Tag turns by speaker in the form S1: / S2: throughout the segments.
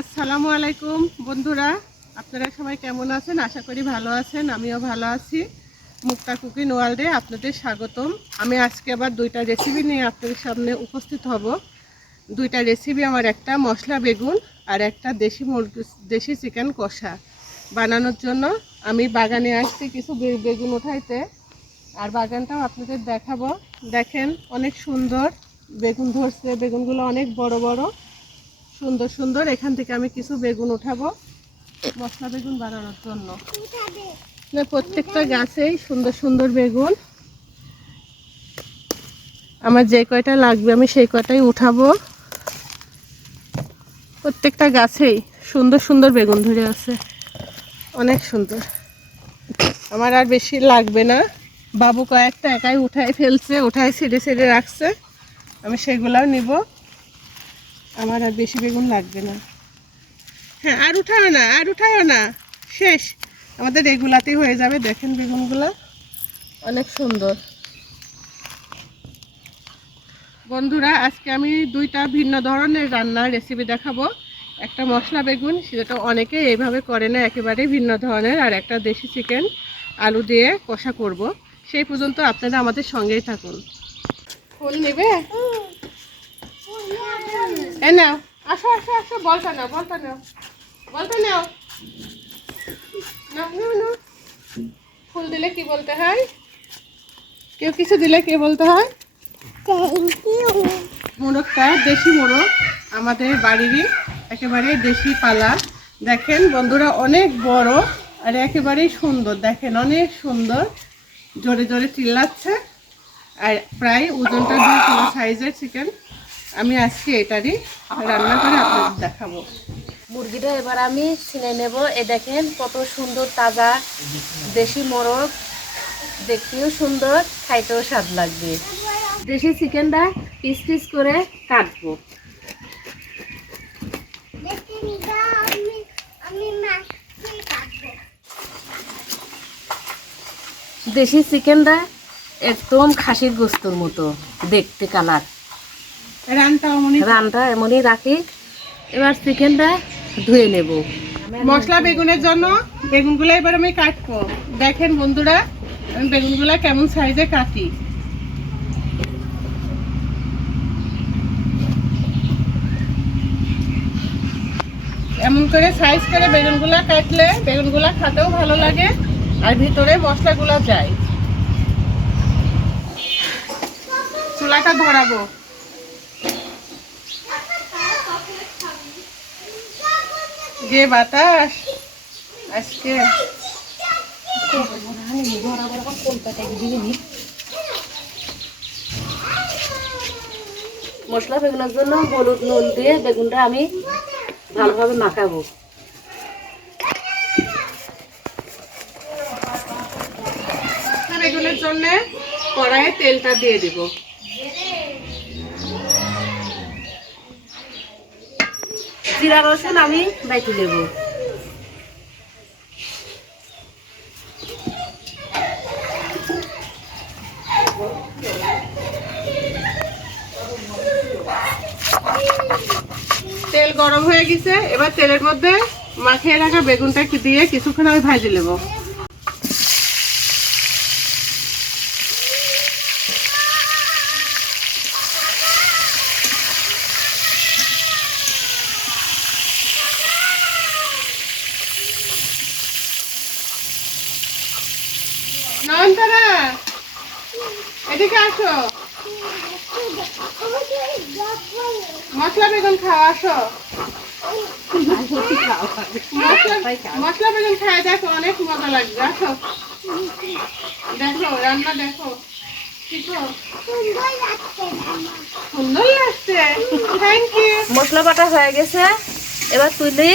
S1: আসসালামু আলাইকুম, বন্ধুরা। আপনারা সবাই কেমন আছেন? আশা করি ভালো আছেন, আমিও ভালো আছি। মুক্তা কুকিং ওয়ার্ল্ডে আপনাদের স্বাগতম। আমি আজকে আবার দুইটা রেসিপি নিয়ে আপনাদের সামনে উপস্থিত হব। দুইটা রেসিপি আমার একটা মশলা বেগুন আর একটা দেশি মুরগি, দেশি চিকেন কষা। বানানোর জন্য আমি বাগানে আসছি কিছু বেগুন উঠাইতে। আর বাগানটাও আপনাদের দেখাবো। দেখেন, অনেক সুন্দর বেগুন ধরছে। বেগুনগুলো অনেক বড় বড়। সুন্দর সুন্দর। এখান থেকে আমি কিছু বেগুন উঠাবো। মশলা বেগুন বানানোর জন্য। প্রত্যেকটা গাছেই সুন্দর সুন্দর বেগুন। আমার যে কয়টা লাগবে আমি সেই কয়টাই উঠাবো। প্রত্যেকটা গাছেই সুন্দর সুন্দর বেগুন ধরে আছে। অনেক সুন্দর। আমার আর বেশি লাগবে না। বাবু কয়েকটা একাই উঠাই ফেলছে উঠাই ছেড়ে ছেড়ে রাখছে। আমি সেগুলাও নিব। আমার আর বেশি বেগুন লাগবে না। হ্যাঁ আর উঠাও না, আর উঠাও না। শেষ। আমাদের এগুলাতেই হয়ে যাবে, দেখেন বেগুনগুলো। অনেক সুন্দর। বন্ধুরা, আজকে আমি দুইটা ভিন্ন ধরনের রান্নার রেসিপি দেখাবো। একটা মশলা বেগুন, সেটা অনেকে এইভাবে করে না, একেবারেই ভিন্ন ধরনের, আর একটা দেশি চিকেন, আলু দিয়ে কষা করব। সেই পর্যন্ত আপনারা আমাদের সঙ্গেই থাকুন। ফুল নেবে? এ নাও আসো আসো আসো বলটা নাও বলটা নাও বলটা নাও। নাও নাও নাও। ফুল দিলে কি বলতে হয়? কেউ কিছু দিলে কি বলতে হয়? মোরগটা দেশি মোরগ আমাদের বাড়িরই একেবারে দেশি পালা। দেখেন বন্ধুরা অনেক বড় আর একেবারেই সুন্দর। দেখেন অনেক সুন্দর জোরে জোরে চিল্লাচ্ছে। আর প্রায় ওজনটা দুই কিলো সাইজের চিকেন আমি আজকে এটারই রান্না করে আপনাদের দেখাবো।
S2: মুরগিটা এবার আমি ছিনে নেব। এ দেখেন কত সুন্দর তাজা দেশি মোরগ। দেখতেও সুন্দর, খাইতেও স্বাদ লাগবে। দেশি চিকেনটা পিস পিস করে কাটবো। দেশি চিকেনটা একদম খাসির গোস্তর মতো, দেখতে কালার। রানটা এমনই রাখি। এবার চিকেনটা ধুয়ে নেব।
S1: মশলা বেগুনের জন্য বেগুনগুলো এবার আমি কাটবো। দেখেন বন্ধুরা আমি বেগুনগুলো কেমন সাইজে কাটি। এমন করে সাইজ করে বেগুনগুলো কাটলে বেগুনগুলো খেতেও ভালো লাগে আর ভিতরে মশলাগুলো যায়। চুলাটা ধরাবো। যে বাতাস। আজকে
S2: মশলা বেগুনের জন্য হলুদ নুন দিয়ে বেগুনটা আমি ভালোভাবে মাখাবো।
S1: বেগুনের জন্য কড়াইয়ে তেলটা দিয়ে দিব।
S2: জিরা রসুন আমি বেটে দেবো।
S1: তেল গরম হয়ে গেছে, এবার তেলের মধ্যে মাখিয়ে রাখা বেগুনটা দিয়ে কিছুক্ষণ আমি ভাজি নেব। নয়নতারা, এদিকে আসো। মশলা বেগুন খাওয়া আসো। মশলা- বেগুন খাওয়া দেখো অনেক মজা লাগবে আসো। দেখো, রান্না দেখো। সুন্দর লাগছে। থ্যাংক ইউ
S2: মশলা বাটা হয়ে গেছে। এবার তুলি।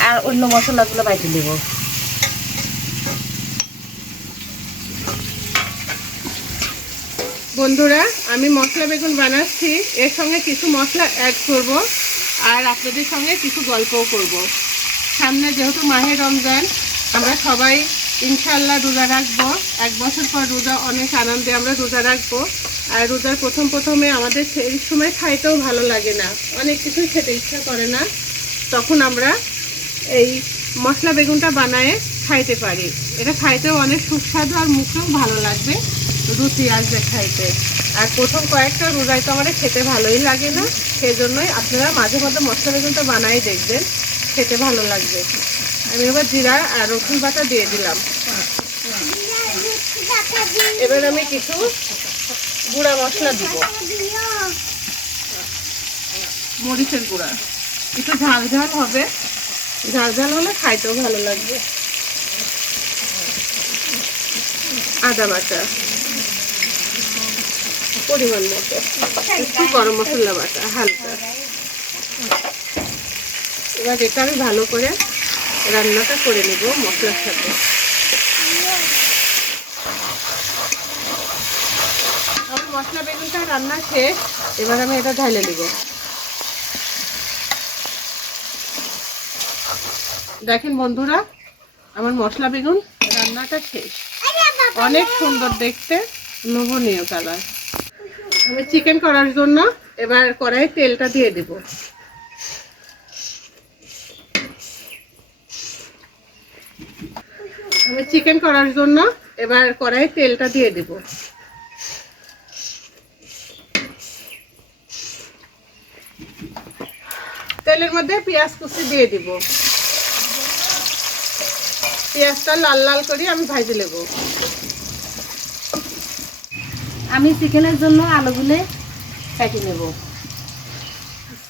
S2: আর অন্য মশলাগুলো বাইটে দেবো
S1: বন্ধুরা, আমি মশলা বেগুন বানাচ্ছি। এর সঙ্গে কিছু মশলা অ্যাড করব আর আপনাদের সঙ্গে কিছু গল্পও করব। সামনে যেহেতু মাহে রমজান, আমরা সবাই ইনশাল্লাহ রোজা রাখব। এক বছর পর রোজা, অনেক আনন্দে আমরা রোজা রাখব। আর রোজার প্রথম প্রথমে আমাদের সেই সময় খাইতেও ভালো লাগে না। অনেক কিছুই খেতে ইচ্ছা করে না। তখন আমরা এই মশলা বেগুনটা বানায় খাইতে পারি। এটা খাইতেও অনেক সুস্বাদু আর মুখেও ভালো লাগবে। রুচি আসবে খাইতে। আর প্রথম কয়েকটা রোজায় তো আমাদের খেতে ভালোই লাগে না সেই জন্যই আপনারা মাঝে মাঝে মশলা বেগুনটা বানাই দেখবেন, খেতে ভালো লাগবে। আমি এবার জিরা আর রসুন বাটা দিয়ে দিলাম। এবার আমি কিছু গুঁড়া মশলা দিব। মরিচের গুঁড়া। একটু ঝাল ঝাল হবে। ঝাল ঝাল হলে খাইতেও ভালো লাগবে। আদা বাটা। পরিমাণ মতো। একটু গরম মশলা বাটা হালকা। এবার এটা আমি ভালো করে রান্নাটা করে নেব মশলার সাথে। আমার মশলা বেগুনটা রান্না শেষ এবার আমি এটা ঢালে নেব দেখেন বন্ধুরা আমার মশলা বেগুন রান্নাটা শেষ। অনেক সুন্দর দেখতে লোভনীয় কালার আমি চিকেন করার জন্য এবার কড়াই তেলটা দিয়ে দেব। আমি চিকেন করার জন্য এবার কড়াই তেলটা দিয়ে দেব। তেলের মধ্যে পেঁয়াজ কুচি দিয়ে দিব। পেঁয়াজটা লাল লাল করে আমি ভাজে নেব।
S2: আমি চিকেনের জন্য আলুগুলো কাটি নেব।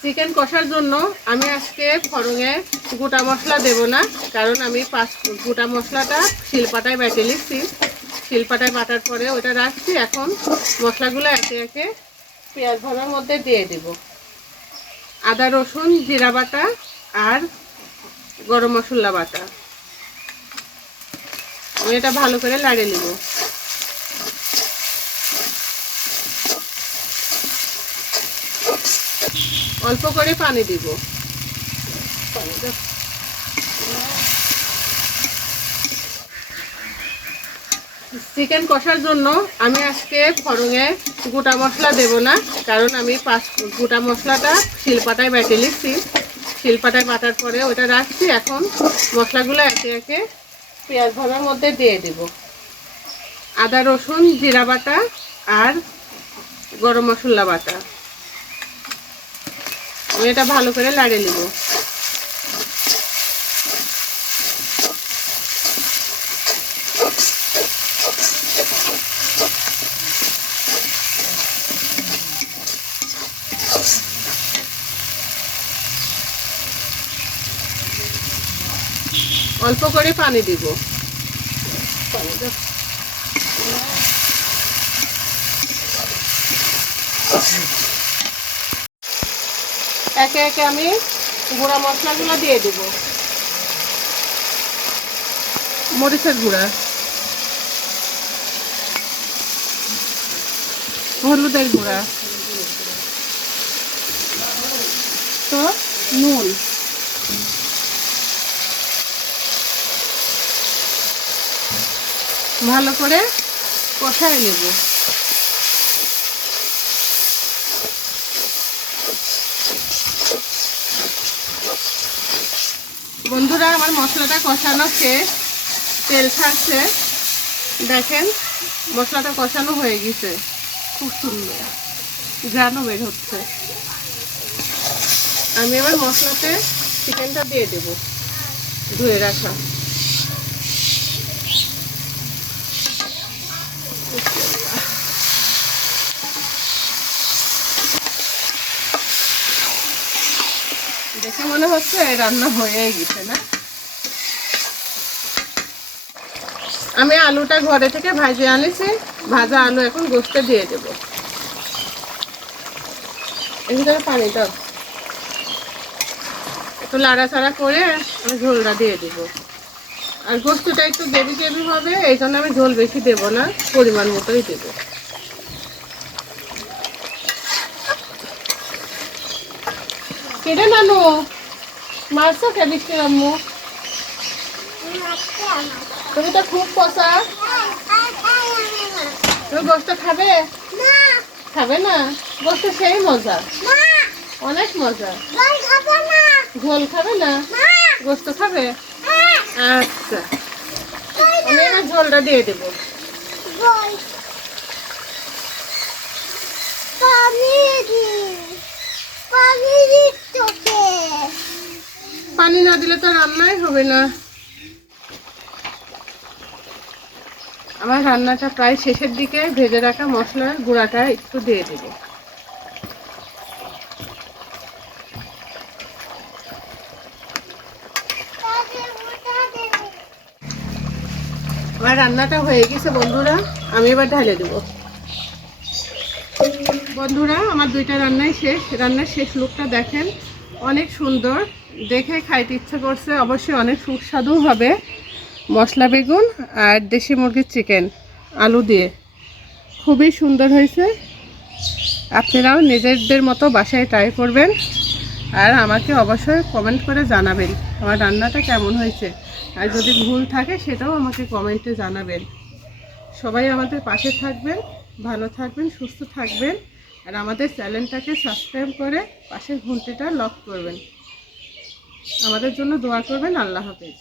S1: চিকেন কষার জন্য আমি আজকে ফরঙে গোটা মশলা দেব না, কারণ আমি পাঁচ গোটা মশলাটা শিলপাটায় বেটে নিচ্ছি। শিলপাটায় বাটার পরে ওটা রাখছি, এখন মশলাগুলো একে একে পেঁয়াজ ভাজার মধ্যে দিয়ে দেব। আদা, রসুন, জিরা বাটা আর গরম মশলা বাটা। আমি এটা ভালো করে লাগিয়ে নেব। অল্প করে পানি দিব। চিকেন কষার জন্য আমি আজকে ফরঙে গোটা মশলা দেব না, কারণ আমি পাঁচ গোটা মশলাটা শিলপাটায় বেটে নিচ্ছি। শিলপাটায় বাটার পরে ওটা রাখছি, এখন মশলাগুলো একে একে পেঁয়াজ ভাজার মধ্যে দিয়ে দেব। আদা রসুন, জিরা বাটা আর গরম মশলা বাটা। আমি এটা ভালো করে লাগিয়ে নিব। অল্প করে পানি দিব। একে একে আমি গুঁড়া মশলাগুলো দিয়ে দেব। মরিচের গুঁড়া। হলুদের গুঁড়া। তো নুন। ভালো করে কষায় নেব। বন্ধুরা, আমার মশলাটা কষানো শেষ। তেল ছাড়ছে। দেখেন, মশলাটা কষানো হয়ে গেছে। খুব সুন্দর। জানো বের হচ্ছে। আমি আমার মশলাতে চিকেনটা দিয়ে দেবো, ধুয়ে রাখা। দেখে মনে হচ্ছে রান্না হয়ে গেছে, না? আমি আলুটা ঘরে থেকে ভাজে আনিছি, ভাজা আলু এখন গোস্তে দিয়ে দেব। এর ভিতরে পানি দাও। একটু লাড়াচাড়া করে আমি ঝোলটা দিয়ে দেব। আর গোস্তটা একটু গ্রেভি গ্রেভি হবে, এই জন্য আমি ঝোল বেশি দেব না, পরিমাণ মতোই দেবো। কেটে নানু? মারছো কে বৃষ্টি আম্মু? তুমি তো খুব কষা তুমি গোস্ত খাবে? খাবে না? বলতে সেই মজা। অনেক মজা। ঝোল খাবে না? গোস্ত খাবে? আচ্ছা। আমি এবার ঝোলটা দিয়ে দেবো। পানি না দিলে তো রান্নাই হবে না। আমার রান্নাটা প্রায় শেষের দিকে ভেজে রাখা মশলার গুঁড়াটা একটু দিয়ে দেবো। আমার রান্নাটা হয়ে গেছে বন্ধুরা, আমি এবার ঢালে দেবো। বন্ধুরা, আমার দুইটা রান্নাই শেষ। রান্নার শেষ লুকটা দেখেন, অনেক সুন্দর। দেখে খাইতে ইচ্ছে করছে, অবশ্যই অনেক সুস্বাদু হবে। মশলা বেগুন আর দেশি মুরগির চিকেন, আলু দিয়ে। খুবই সুন্দর হয়েছে। আপনারাও নিজেদের মতো বাসায় ট্রাই করবেন আর আমাকে অবশ্যই কমেন্ট করে জানাবেন আমার রান্নাটা কেমন হয়েছে। আর যদি ভুল থাকে, সেটাও আমাকে কমেন্টে জানাবেন। সবাই আমাদের পাশে থাকবেন, ভালো থাকবেন, সুস্থ থাকবেন। আর আমাদের চ্যানেলটাকে সাবস্ক্রাইব করে পাশের ঘুমটিটা লক করবেন। আমাদের জন্য দোয়া করবেন। আল্লাহ হাফেজ।